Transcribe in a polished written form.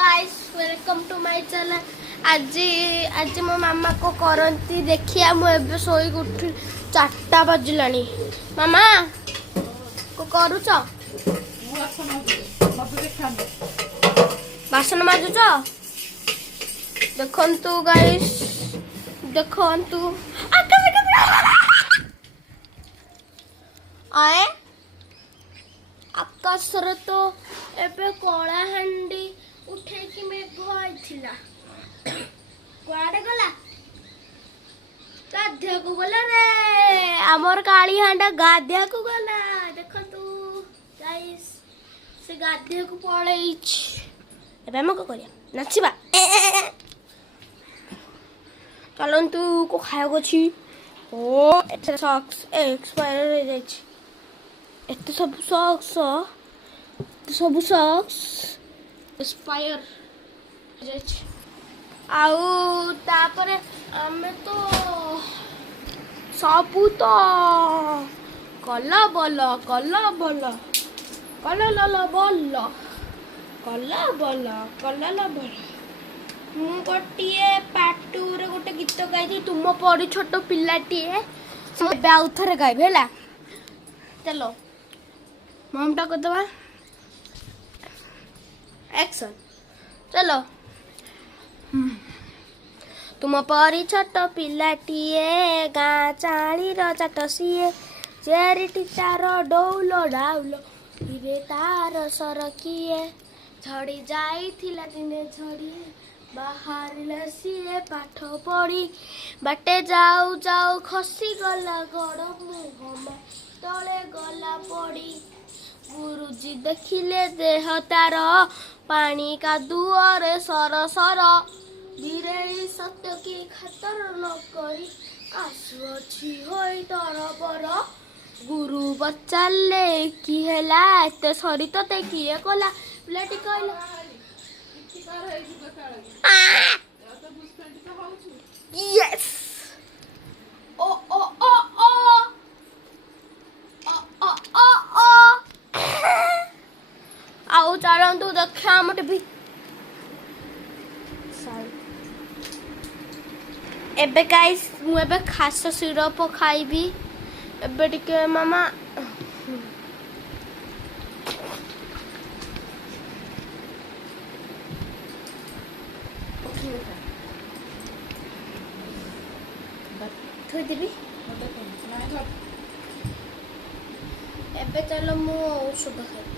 Guys welcome to my channel. आज आज मो मामा को करंती देखिया मु एबे सोई उठ 4टा बजलानी। मामा को करूछ बासन माजुछ देखंतु गाइस देखंतु आए आकाश रे तो एबे कला हांडी उठे कि मेघ आइथिला कुआडे गला गाधिया को गला रे हमर काली हांडा गाधिया को गला देखंतु गाइस से गाधिया को पळेइछ एबे हम को करिया नाचिबा चलंतु को खाएको छी ओ एते सॉक्स एक्सपायर हो जाइछ एते सब सॉक्स एक्सपायर आउ तापरे आमे तो सबू तो कला बल कला बल कला लल बल कला बल कला ल बल मु गोटे पाटू रे गोटे गीत गाई तुम पड़ी छोट पिलाटीए आउ थे गाइबे है चलो ममटा कर दवा एक्शन चलो तुम परी छोट पिलाटीए गाँ चाली चाट सीए चेरिटी तार डौल डाउल हिरे तार सर किए झड़ी जाइथिला दिने झड़ी बाहर सीए पाठ पढ़ी बाटे जाऊ जाऊ खसी गला गड़ मुह तले गला पड़ी गुरुजी देखिले देह तार पानी का दुआरे सर सर धीरे सत्य की खातर न करी आसु अच्छी होई तर बर गुरु बचाले कि हेला एते सरी तते किए कला पिलाटी कहला यस ओ ओ ओ ओ आओ चलतु देखा आम टीवी एबे गाइस मु एबे खास सिरप खाइबी एबे टिके मामा थोड़ी देबी एबे चलो मु औषध खाइ